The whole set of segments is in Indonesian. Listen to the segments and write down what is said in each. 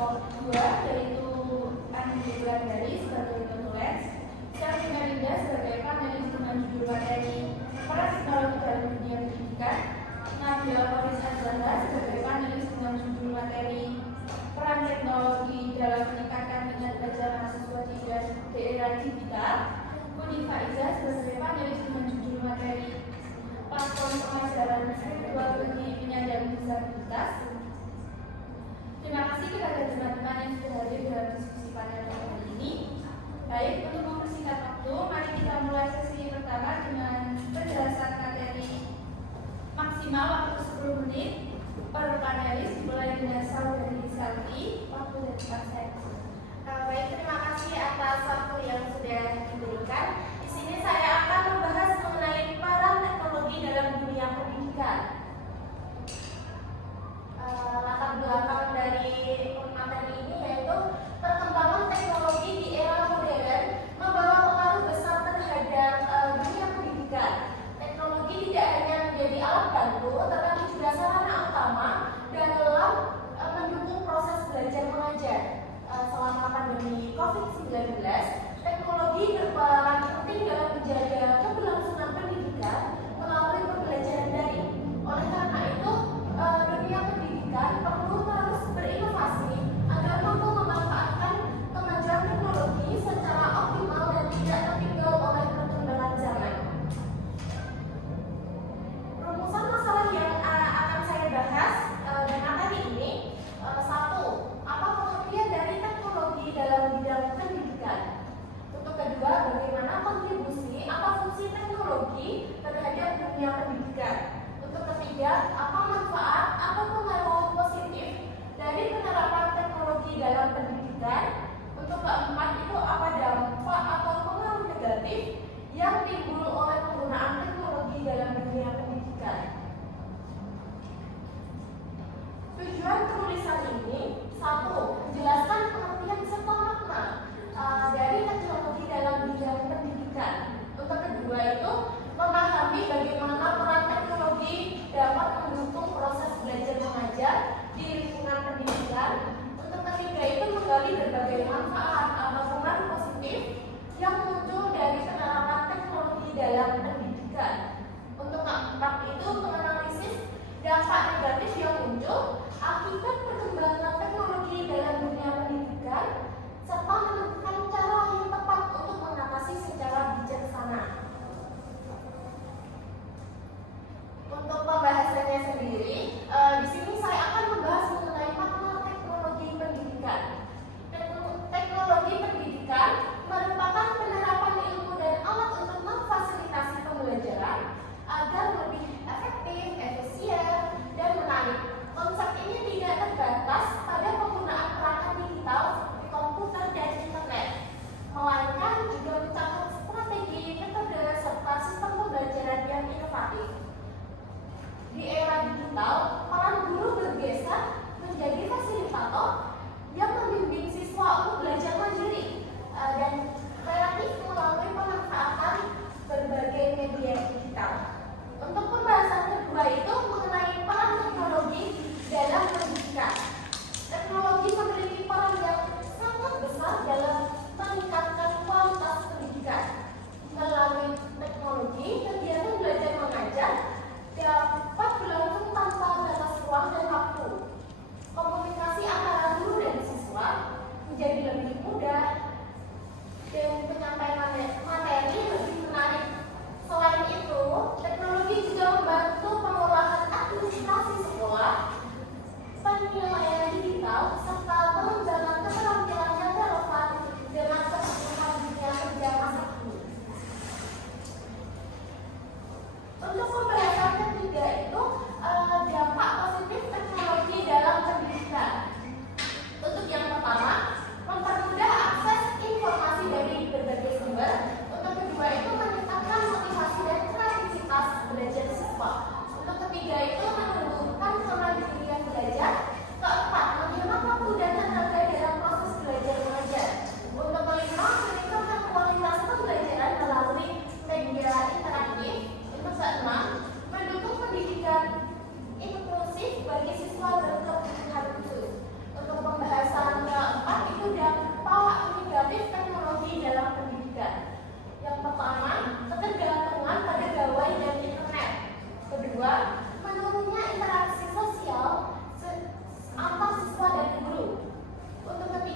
kelompok 2 yaitu Andi Wulandari sebagai penulis, Syarif Melinda sebagai panelis dengan judul materi Peran Teknologi dalam Dunia Pendidikan, Nabila Faris Azhara sebagai panelis dengan judul materi Peran Teknologi dalam Meningkatkan Minat Baca Mahasiswa di Daerah Digital, Budi Faiza sebagai panelis dengan judul materi Platform Pemasaran Virtual bagi Penyandang Disabilitas. Terima kasih kepada teman-teman yang sudah hadir dalam diskusi panel kali ini. Baik, untuk mempersingkat waktu, mari kita mulai sesi pertama dengan penjelasan materi maksimal waktu 10 menit per panelis, dimulai dengan Saudari Salvi, waktu dan tempat saya. Baik, terima kasih atas waktu yang sudah diberikan. Di sini saya akan membahas mengenai peran teknologi dalam dunia pendidikan. Latar belakang dari materi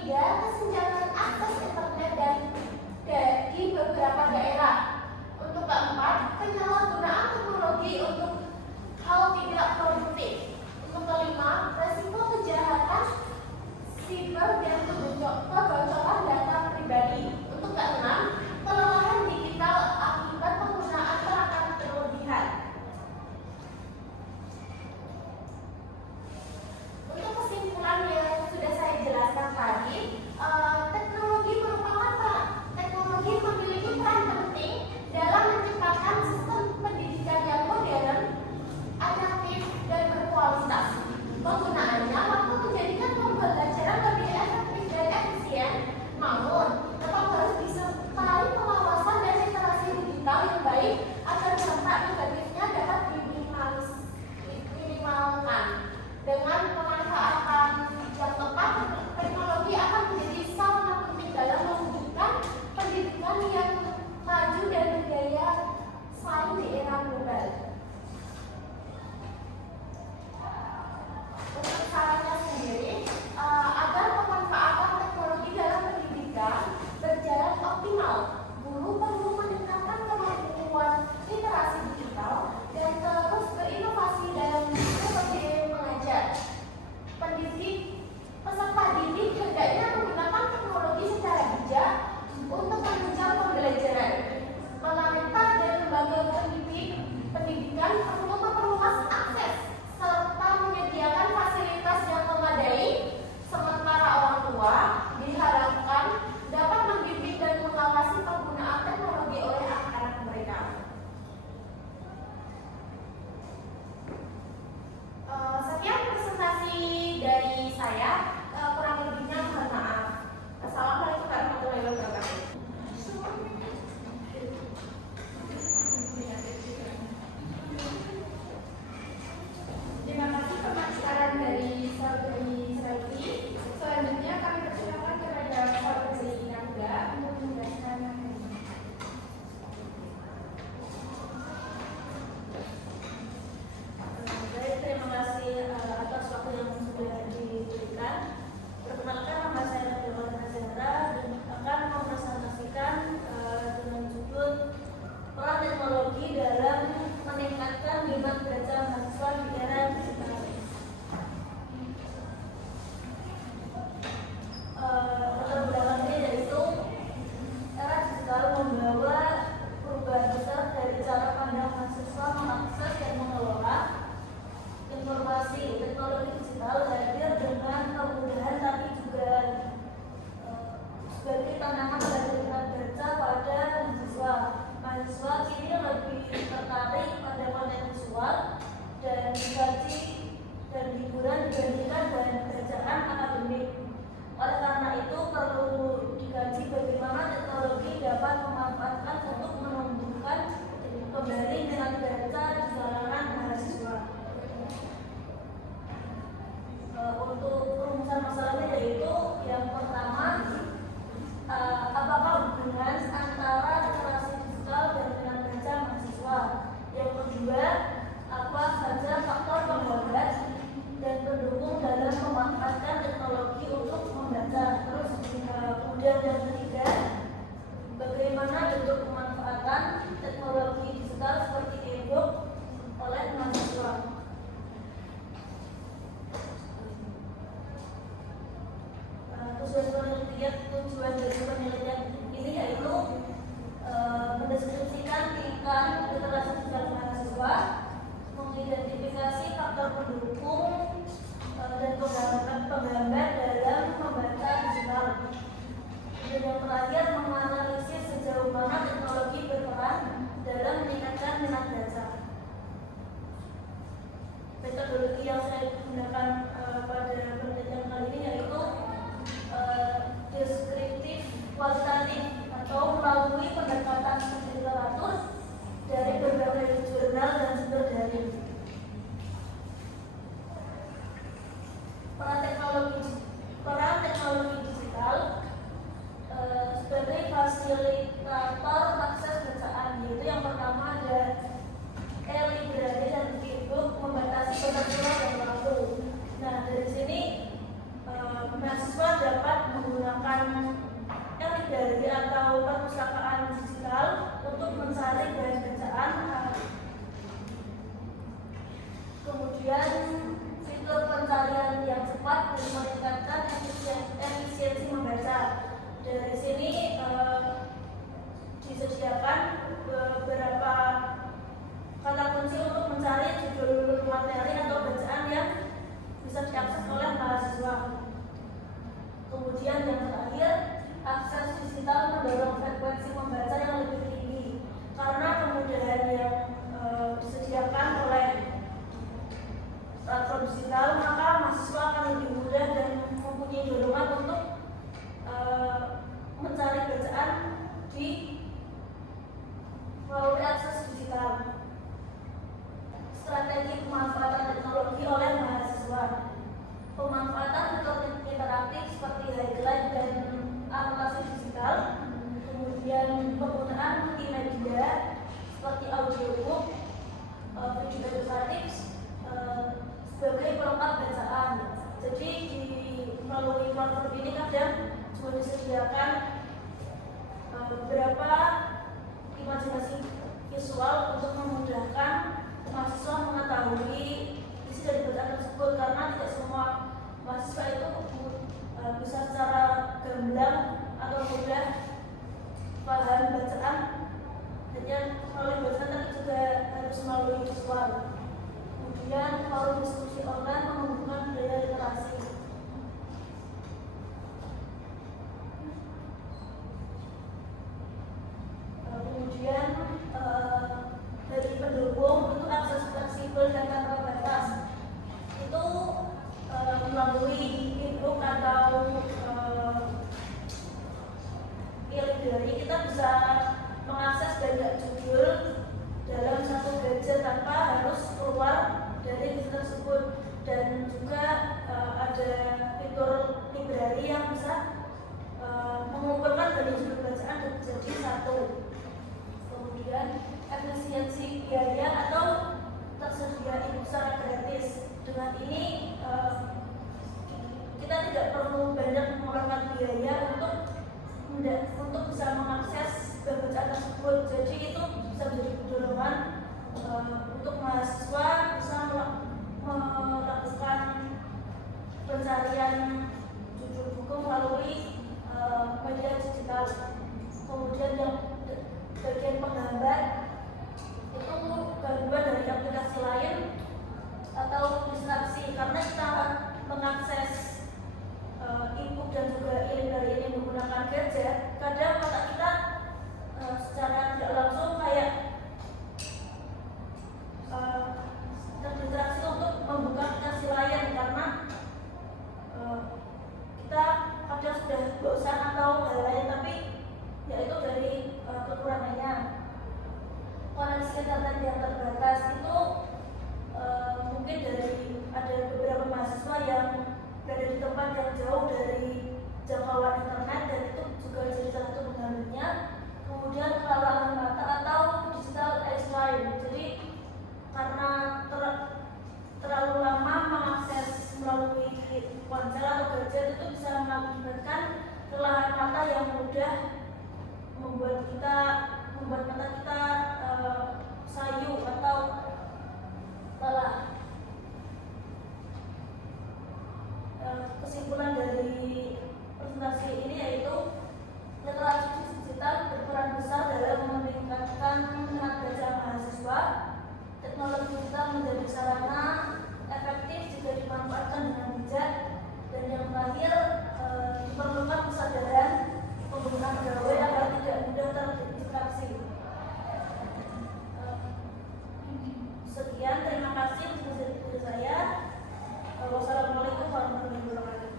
ketiga, kesenjangan akses internet di beberapa daerah. Untuk keempat, penyalahgunaan teknologi untuk hal tidak produktif. Untuk kelima, resiko kejahatan siber dan kebocoran data pribadi. Untuk keenam, kelelahan digital akibat penggunaan perangkat berlebihan. Untuk kesimpulan yang sudah saya jelaskan tadi, teknologi memiliki peran penting dalam menciptakan sistem pendidikan yang modern, adaptif, dan berkualitas. Penggunaannya mampu menjadikan pembelajaran lebih efektif dan efisien, library atau perpustakaan digital untuk mencari bahan bacaan. Kemudian fitur pencarian yang cepat dan meningkatkan efisiensi membaca. Dari sini disediakan beberapa kata kunci untuk mencari judul materi atau bacaan yang bisa diakses oleh mahasiswa. Kemudian yang terakhir, akses digital mendorong frekuensi membaca yang lebih tinggi karena kemudahan yang disediakan oleh platform digital, maka mahasiswa akan lebih mudah dan mempunyai dorongan untuk mencari bacaan di melalui akses digital. Strategi pemanfaatan teknologi oleh mahasiswa. Pemanfaatan fitur interaktif seperti highlight dan anotasi digital, kemudian penggunaan multimedia seperti audiobook, video edukatif sebagai pelengkap bacaan. Jadi melalui platform ini kadang juga disediakan beberapa imajinasi visual untuk memudahkan mahasiswa mengetahui isi dari bacaan tersebut, karena tidak semua mahasiswa itu bisa secara gamblang atau mudah paham bacaan hanya melalui bacaan, tapi juga harus melalui visual. Kemudian forum diskusi online menghubungkan budaya literasi. Kemudian dari pendukung untuk akses fleksibel dan tanpa batas itu melalui e-book atau e-library kita bisa mengakses banyak judul dalam satu gadget tanpa harus keluar dari gadget tersebut, dan juga ada fitur library yang bisa mengumpulkan banyak judul bacaan jadi satu. Kemudian efisiensi biaya atau tersedia e-book secara gratis. Dengan ini kita tidak perlu banyak mengeluarkan biaya untuk bisa mengakses bacaan tersebut. Jadi itu bisa menjadi dorongan untuk mahasiswa bisa melakukan pencarian judul buku melalui media digital. Kemudian yang bagian penggambar itu gangguan dari aplikasi lain atau distraksi, karena kita mengakses e-book dan juga e-library ini menggunakan gadget, kadang mata kita secara tidak langsung kayak terdistraksi untuk membuka aplikasi lain, karena kita kadang sudah bosan atau hal lain, tapi yaitu dari kekurangannya. Koneksi internet yang terbatas itu mungkin dari ada beberapa mahasiswa yang berada di tempat yang jauh dari jangkauan internet, dan itu juga jadi salah satu penghambatnya. Kemudian kelelahan mata atau digital age time. Jadi karena terlalu lama mengakses melalui ponsel atau gadget itu bisa mengakibatkan kelelahan mata yang mudah membuat mata kita sayu atau lelah. Kesimpulan dari presentasi ini yaitu literasi digital berperan besar dalam meningkatkan minat baca mahasiswa. Teknologi digital menjadi sarana efektif jika dimanfaatkan dengan bijak, dan yang terakhir diperlukan kesadaran penggunaan gawai agar tidak mudah terdistraksi. Sekian, terima kasih untuk saya. Wassalamualaikum warahmatullahi wabarakatuh.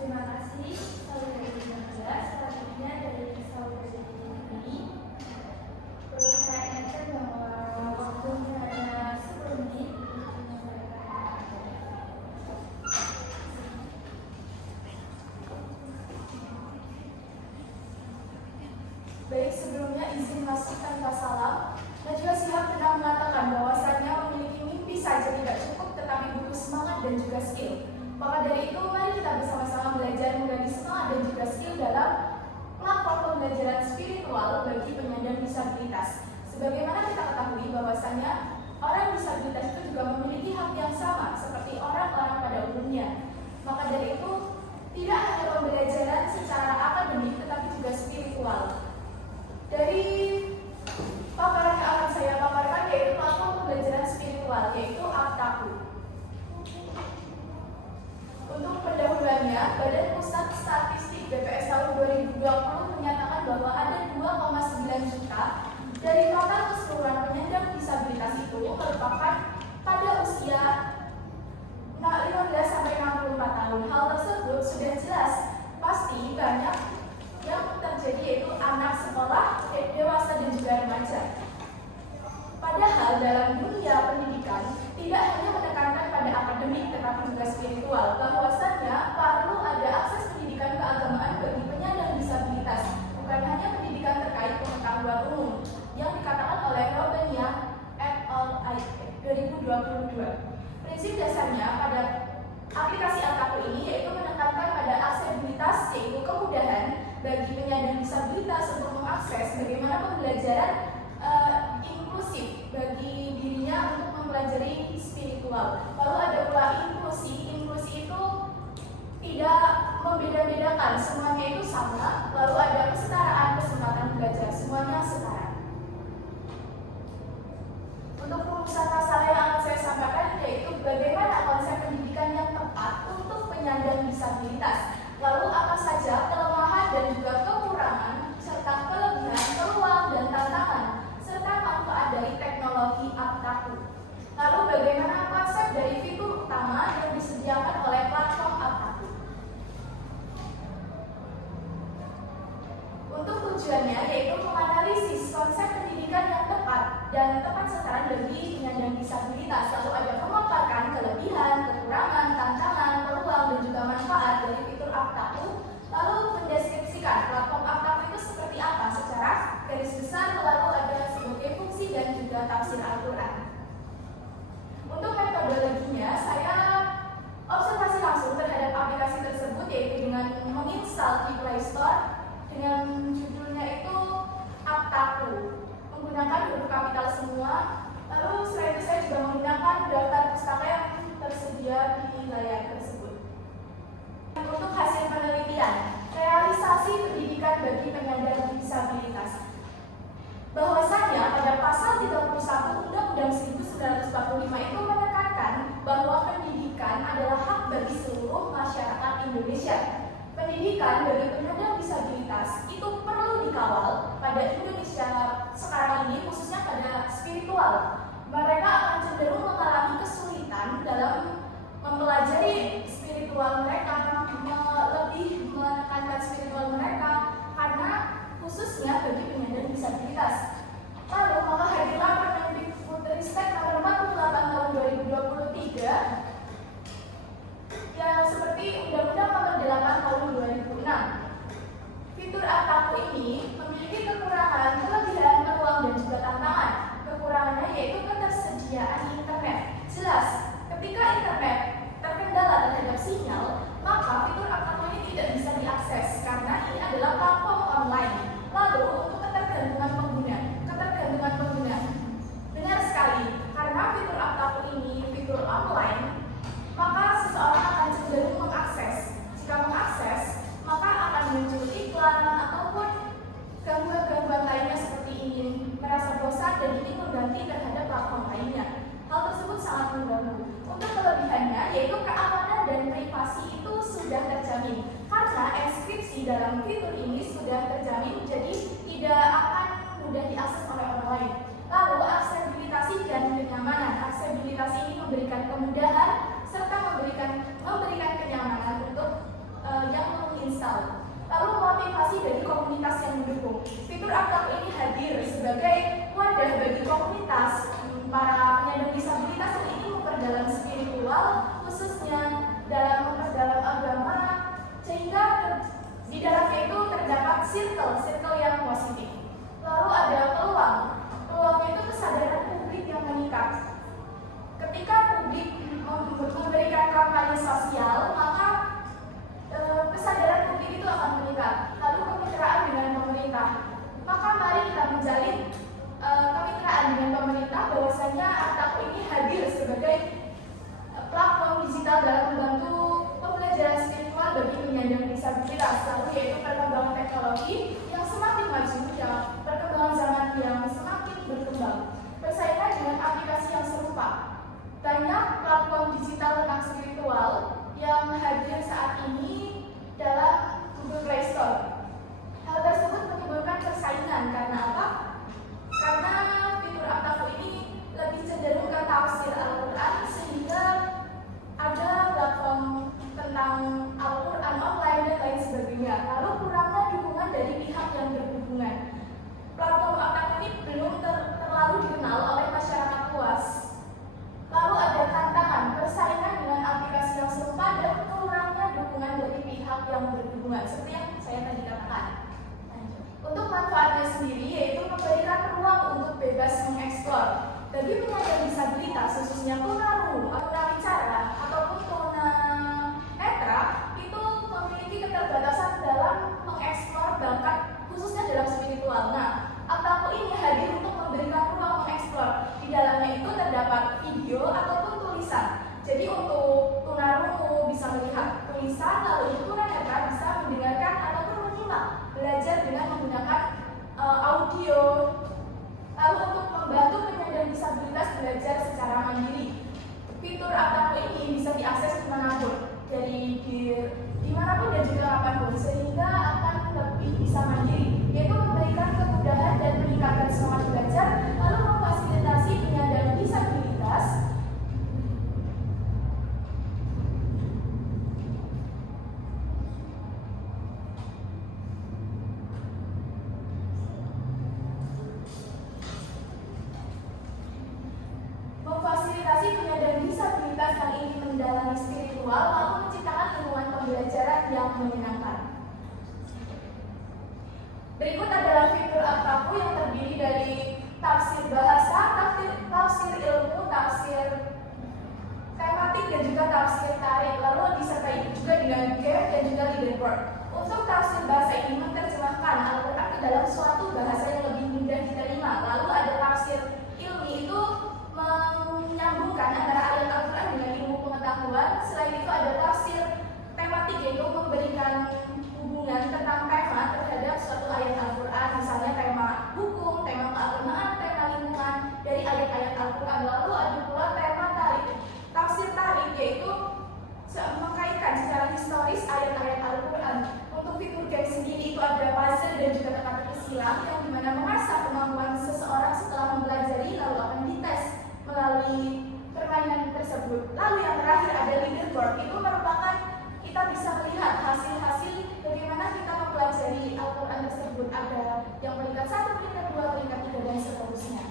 Terima kasih saudara 15. Selanjutnya dari saudara ini perlu saya ingatkan bahwa waktunya ada 10 menit untuk menyampaikan. Baik, sebelumnya izin masuk tanpa salam. Najwa Shihab pernah mengatakan bahwasannya memiliki mimpi saja tidak cukup, tetapi butuh semangat dan juga skill. Maka dari itu, mari kita bersama-sama belajar menggali semangat dan juga skill dalam platform pembelajaran spiritual bagi penyandang disabilitas. Sebagaimana kita ketahui bahwasanya orang disabilitas itu juga memiliki hak yang sama seperti orang-orang pada umumnya. Maka dari itu, tidak hanya pembelajaran secara akademik tetapi juga spiritual. Dari paparan yang akan saya paparkan yaitu platform pembelajaran spiritual, yaitu Aptaku. Untuk pendahuluannya, Badan Pusat Statistik BPS tahun 2020 menyatakan bahwa ada 2,9 juta dari total keseluruhan penyandang disabilitas itu merupakan pada usia 15 sampai 64 tahun. Hal tersebut sudah jelas pasti banyak yang terjadi, yaitu anak sekolah, dewasa dan juga remaja. Padahal dalam dunia pendidikan tidak hanya menekankan pada akademik tetapi juga spiritual, bahwasannya perlu ada akses pendidikan keagamaan bagi penyandang disabilitas, bukan hanya pendidikan terkait pengetahuan umum yang dikatakan oleh Robenia et al. 2022. Prinsip dasarnya pada aplikasi Aptaku ini yaitu menekankan pada aksesibilitas, yaitu kemudahan bagi penyandang disabilitas untuk mengakses bagaimana pembelajaran inklusif bagi dirinya untuk mempelajari spiritual. Lalu ada pula inklusi itu tidak membeda-bedakan, semuanya itu sama. Lalu ada kesetaraan kesempatan belajar, semuanya setara. Untuk rumusan masalah yang akan saya sampaikan yaitu bagaimana konsep pendidikan yang tepat untuk penyandang disabilitas. Lalu apa saja kelemahan dan juga kekurangan serta kelebihan, peluang dan tantangan serta manfaat dari teknologi Aptaku. Lalu bagaimana konsep dari fitur utama yang disediakan oleh platform Aptaku. Untuk tujuannya yaitu menganalisis konsep pendidikan yang tepat dan tepat sasaran bagi penyandang disabilitas. Lalu ada memaparkan kelebihan, kekurangan, tantangan, peluang dan juga manfaat dari fitur Aptaku. Lalu mendeskripsikan platform Aptaku itu seperti apa secara garis besar, lalu ada sebagai fungsi dan juga tafsir Al-Quran. Untuk metodologinya, saya observasi langsung terhadap aplikasi tersebut yaitu dengan menginstal di Play Store dengan judulnya itu Aptaku, menggunakan huruf kapital semua. Lalu setelah itu saya juga menggunakan daftar pustaka yang tersedia di layar tersebut. Untuk hasil penelitian, realisasi pendidikan bagi penyandang disabilitas, bahwasanya pada pasal 31 Undang-Undang 1945 itu menekankan bahwa pendidikan adalah hak bagi seluruh masyarakat Indonesia. Pendidikan bagi penyandang disabilitas itu perlu dikawal pada Indonesia sekarang ini, khususnya pada spiritual. Mereka akan cenderung mengalami kesulitan dalam mempelajari spiritual mereka, lebih menekankan spiritual mereka karena khususnya bagi penyandang disabilitas. Lalu maka hadirlah Permendikbudristek nomor 48 tahun 2023 yang seperti Undang-Undang nomor 8 tahun 2006. Fitur Aptaku ini memiliki kekurangan, kelebihan, peluang dan juga tantangan. Kekurangannya yaitu ketersediaan internet. Jelas, ketika internet terkendala terhadap sinyal, maka fitur Aptaku ini tidak bisa diakses karena ini adalah platform online. Lalu untuk ketergantungan pengguna, benar sekali, karena fitur Aptaku ini fitur online, maka seseorang akan cenderung mengakses. Jika mengakses, maka akan muncul iklan ataupun gangguan-gangguan lainnya seperti ingin merasa bosan dan ingin mengganti terhadap platform lainnya. Hal tersebut sangat mengganggu. Untuk kelebihannya yaitu keamanan dan privasi itu sudah terjamin karena enkripsi dalam fitur ini sudah terjamin, jadi tidak akan mudah diakses oleh orang lain. Lalu aksesibilitas dan kenyamanan. Aksesibilitas ini memberikan kemudahan serta memberikan kenyamanan untuk yang menginstal. Lalu motivasi dari komunitas yang mendukung. Fitur Aptaku ini hadir sebagai wadah bagi komunitas para penyandang disabilitas yang ingin memperdalam spiritual, khususnya dalam memperdalam agama, sehingga di dalamnya itu terdapat circle yang positif. Lalu ada peluangnya itu kesadaran publik yang meningkat. Ketika publik memberikan kampanye sosial, menjalin kemitraan dengan pemerintah bahwasanya Artaku ini hadir sebagai platform digital dalam membantu pembelajaran spiritual bagi penyandang disabilitas, lalu yaitu perkembangan teknologi yang semakin maju dan perkembangan zaman yang semakin berkembang. Bersaingan dengan aplikasi yang serupa, banyak platform digital tentang spiritual yang hadir saat ini dalam Google Play Store. Hal tersebut menimbulkan persaingan karena apa? Karena fitur Artaku ini lebih cenderung ke tafsir Al-Quran, sehingga ada platform tentang Al-Quran online dan lain sebagainya. Lalu kurangnya dukungan dari pihak yang berhubungan. Platform Artaku ini belum terlalu dikenal oleh masyarakat luas. Lalu ada tantangan persaingan dengan aplikasi yang serupa dan kurangnya dukungan dari pihak yang berhubungan, seperti yang saya tadi katakan. Untuk manfaatnya sendiri yaitu memberikan ruang untuk bebas mengeksplor. Bagi penyandang disabilitas, khususnya tunawicara ataupun tunanetra, itu memiliki keterbatasan dalam mengeksplor bakat khususnya dalam spiritual. Nah, Artaku ini hadir untuk memberikan ruang mengeksplor. Di dalamnya itu terdapat video ataupun tulisan. Jadi untuk tunarungu bisa melihat tulisan, lalu untuk tunanetra bisa mendengarkan ataupun menyimak, belajar dengan menggunakan audio. Lalu untuk membantu penyandang disabilitas belajar secara mandiri. Fitur Artaku ini bisa diakses dimanapun, dari dimanapun dan juga kapanpun, sehingga akan lebih bisa mandiri, yaitu memberikan kemudahan dan meningkatkan semangat belajar, lalu memfasilitasi penyandang disabilitas yang ingin mendalami spiritual, lalu menciptakan lingkungan pembelajaran yang menyenangkan. Berikut adalah fitur Artaku yang terdiri dari tafsir bahasa, tafsir ilmu, tafsir tematik, dan juga tafsir tarik. Lalu disertai juga dengan game dan juga leaderboard. Untuk tafsir bahasa ini menerjemahkan Al-Quran ke dalam suatu bahasa yang lebih mudah diterima. Lalu ada tafsir ilmi, itu menyambungkan antara ayat Al-Quran dengan ilmu pengetahuan. Selain itu ada tafsir tematik, yaitu memberikan hubungan tentang tema terhadap suatu ayat Al-Quran, misalnya tema hukum, tema keagamaan, tema lingkungan dari ayat-ayat Al-Quran. Lalu ada pula tema tarik. Tafsir tarik yaitu mengkaitkan secara historis ayat-ayat Al-Quran. Untuk fitur game sendiri itu ada puzzle dan juga teka-teki silang, yang dimana mengasah kemampuan seseorang setelah mempelajari lalu akan dites melalui permainan tersebut. Lalu yang terakhir ada leaderboard, itu merupakan kita bisa melihat hasil-hasil bagaimana kita mempelajari Al-Quran tersebut. Ada yang peringkat 1, peringkat 2, peringkat 3, dan seterusnya.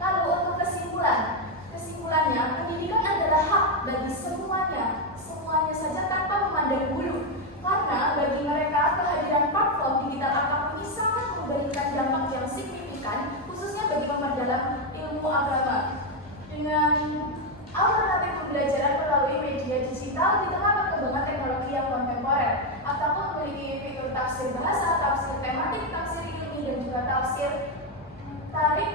Lalu untuk kesimpulannya, pendidikan adalah hak bagi semuanya saja tanpa memandang bulu. Karena bagi mereka kehadiran platform digital Artaku ini sangat memberikan dampak yang signifikan, khususnya bagi memperdalam ilmu agama. Dengan alternatif pembelajaran melalui media digital di tengah perkembangan teknologi yang kontemporer, Artaku memiliki fitur tafsir bahasa, tafsir tematik, tafsir ilmi, dan juga tafsir tarik,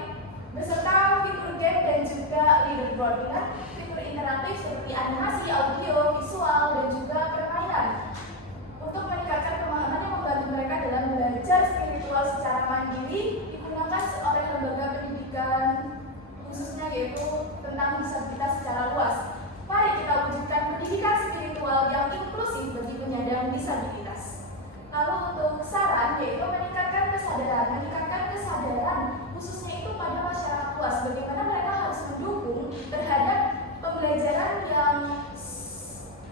beserta fitur game dan juga leaderboard dengan fitur interaktif seperti animasi, audio, visual, dan juga permainan. Untuk meningkatkan pemahaman yang membantu mereka dalam belajar spiritual secara mandiri, digunakan oleh lembaga pendidikan khususnya yaitu tentang disabilitas secara luas. Mari kita wujudkan pendidikan spiritual yang inklusif bagi penyandang disabilitas. Lalu untuk saran yaitu meningkatkan kesadaran khususnya itu pada masyarakat luas, bagaimana mereka harus mendukung terhadap pembelajaran yang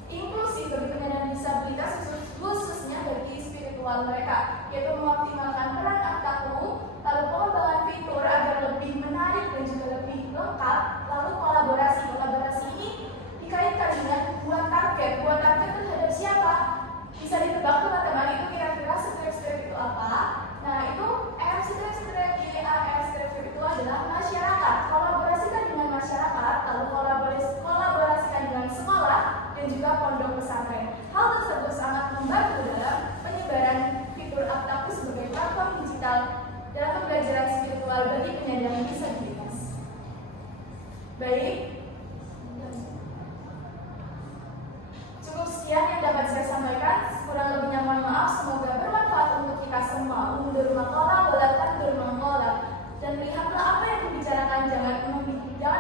inklusif bagi penyandang disabilitas, khususnya bagi spiritual mereka, yaitu mengoptimalkan peran Artaku, lalu pengembangan fitur agar lebih menarik dan juga lebih lengkap. Lalu kolaborasi ini dikaitkan dengan buat target terhadap siapa? Bisa ditebak teman-teman, itu kira-kira strip itu apa? Nah, itu strip itu adalah masyarakat. Kolaborasikan dengan masyarakat, lalu kolaborasikan dengan sekolah dan juga pondok pesantren. Hal tersebut sangat membantu dalam penyebaran fitur Artaku sebagai platform digital dalam pembelajaran spiritual penyandang disabilitas. Baik, cukup sekian yang dapat saya sampaikan. Kurang lebihnya mohon maaf. Semoga bermanfaat untuk kita semua. Undur maqala wala tandur maqala. Dan lihatlah apa yang dibicarakan, jangan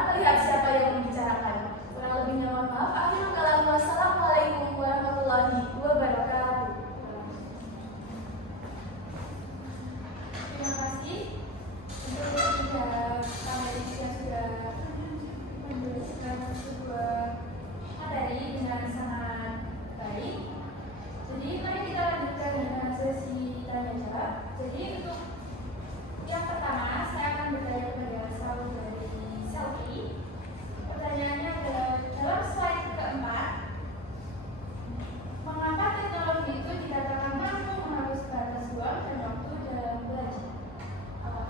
melihat siapa yang membicarakan. Kurang lebihnya mohon maaf. Akhirul kalam, wassalamualaikum warahmatullahi wabarakatuh. Terima kasih untuk ketiga panelis yang sudah memberikan sebuah materi dengan sangat baik. Jadi mari kita lanjutkan dengan sesi tanya jawab. Jadi untuk yang pertama saya akan bertanya kepada saudari Selvi. Pertanyaannya adalah dalam slide keempat, mengapa teknologi itu dikatakan mampu mengharus batas ruang dan waktu dalam belajar?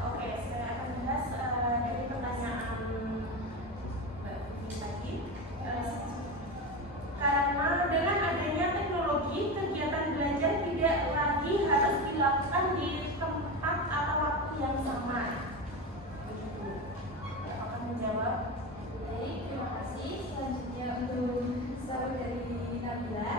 Oke, saya akan bahas dari pertanyaan Mbak Vivi tadi. Karena dengan adanya teknologi, kegiatan belajar tidak lagi harus dilakukan di tempat atau waktu yang sama. Begitu. Akan menjawab. Baik, terima kasih. Selanjutnya untuk saudari Nabila,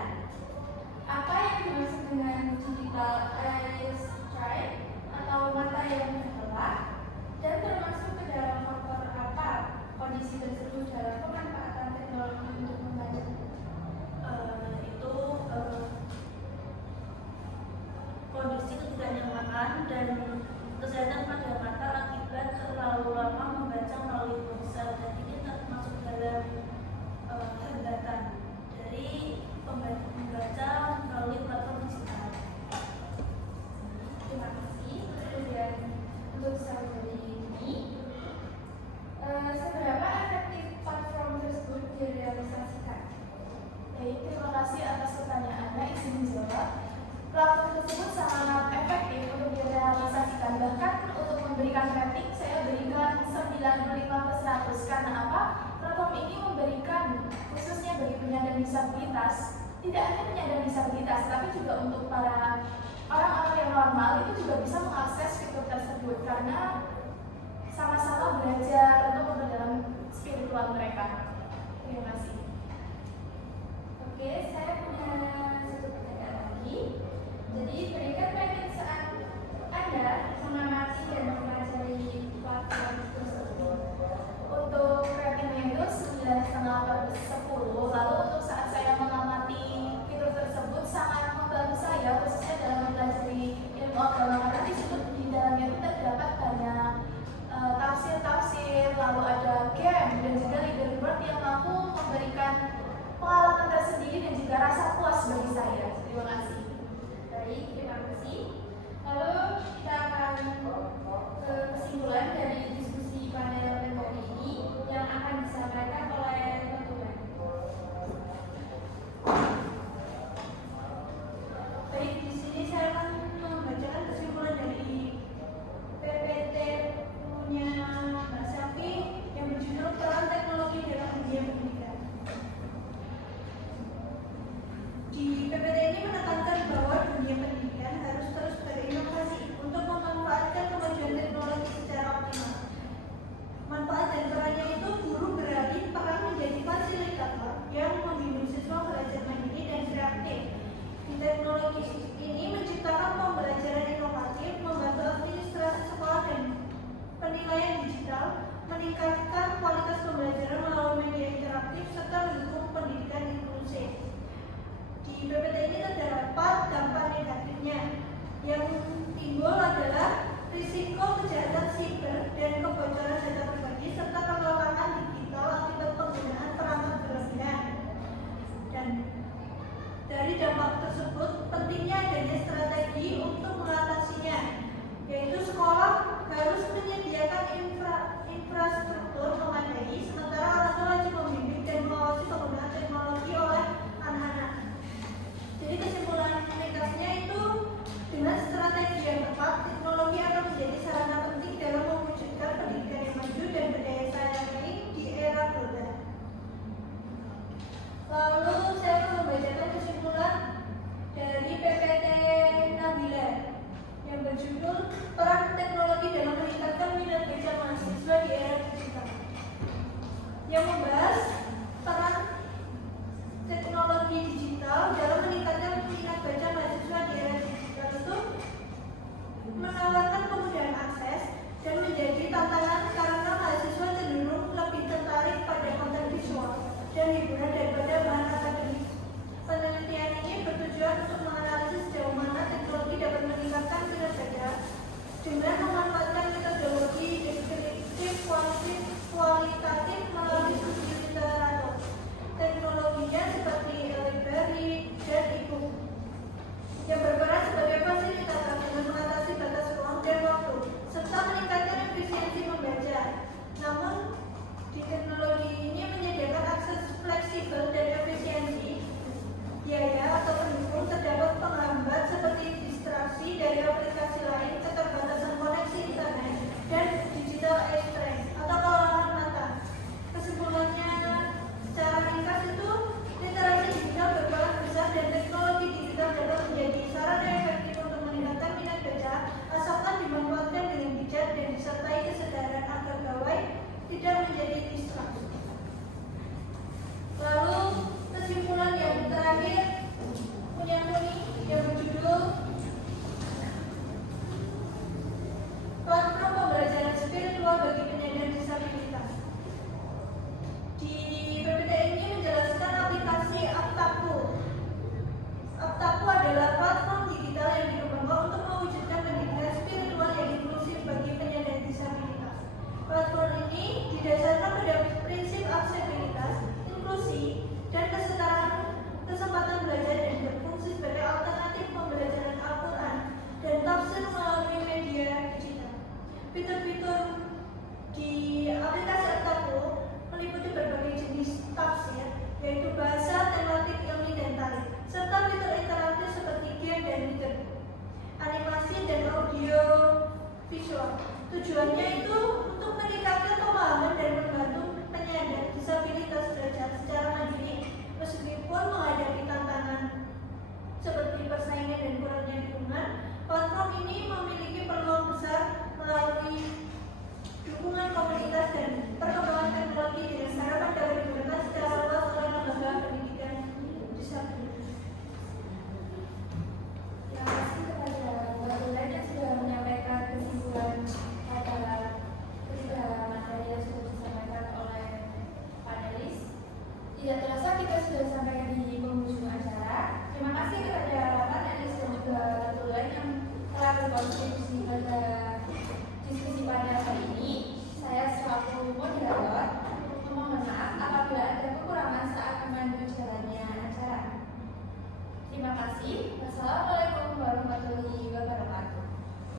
apa yang dimaksud dengan digital eyes strike atau mata yang terbelah, dan termasuk ke dalam faktor apa kondisi tersebut dalam pemanfaatan teknologi untuk membaca? Itu kondisi ketidaknyamanan dan kesehatan pada mata akibat terlalu lama membaca melalui ponsel, dan ini termasuk dalam hambatan dari membaca melalui platform digital. Terima kasih. Kemudian untuk saudari ini, seberapa efektif platform tersebut direalisasikan? Baik, terima kasih atas pertanyaannya. Izin menjawab. Platform tersebut sangat efektif untuk direalisasikan. Bahkan untuk memberikan rating, saya berikan 95/100. Karena apa? Platform ini memberikan, khususnya bagi penyandang disabilitas, tidak hanya penyandang disabilitas, tapi juga untuk para orang-orang yang normal itu juga bisa mengakses fitur tersebut karena sama-sama belajar untuk memperdalam spiritual mereka. Terima kasih. Oke, saya punya satu pertanyaan lagi. Jadi berikan rating saat Anda mengamati dan mempelajari platform tersebut. Untuk ratingnya itu 9,5/10. Lalu untuk saat saya mengamati fitur tersebut sangat membantu saya, khususnya dalam mempelajari ilmu agama, karena di situ di dalamnya itu terdapat banyak tafsir-tafsir, lalu ada game dan juga leaderboard yang mampu memberikan pengalaman tersendiri dan juga rasa puas bagi saya. Terima kasih. Baik, terima kasih. Lalu kita akan ke kesimpulan dari diskusi panel PMOI ini yang akan disampaikan oleh Ketua. Baik, di sini saya akan membacakan kesimpulan dari PPT punya Mbak Selvi yang berjudul Peran Teknologi dalam Dunia Pendidikan. Di PPT ini menekankan bahwa dunia pendidikan harus terus berinovasi untuk memanfaatkan kemajuan teknologi secara optimal. Manfaat dan perannya itu guru beralih peran menjadi fasilitator yang membimbing siswa belajar mandiri dan kreatif. Di teknologi ini menciptakan pembelajaran inovatif, membantu administrasi sekolah dan penilaian digital, meningkatkan kualitas pembelajaran melalui media interaktif, serta mendukung pendidikan inklusif. Di PPT ini terdapat dampak negatifnya. Yang timbul adalah risiko kejahatan siber dan kebocoran data pribadi serta kelelahan digital akibat penggunaan perangkat berlebihan. Dan dari dampak tersebut, pentingnya adanya strategi untuk mengatasinya, yaitu sekolah harus menyediakan infrastruktur memadai, sementara orang tua wajib membimbing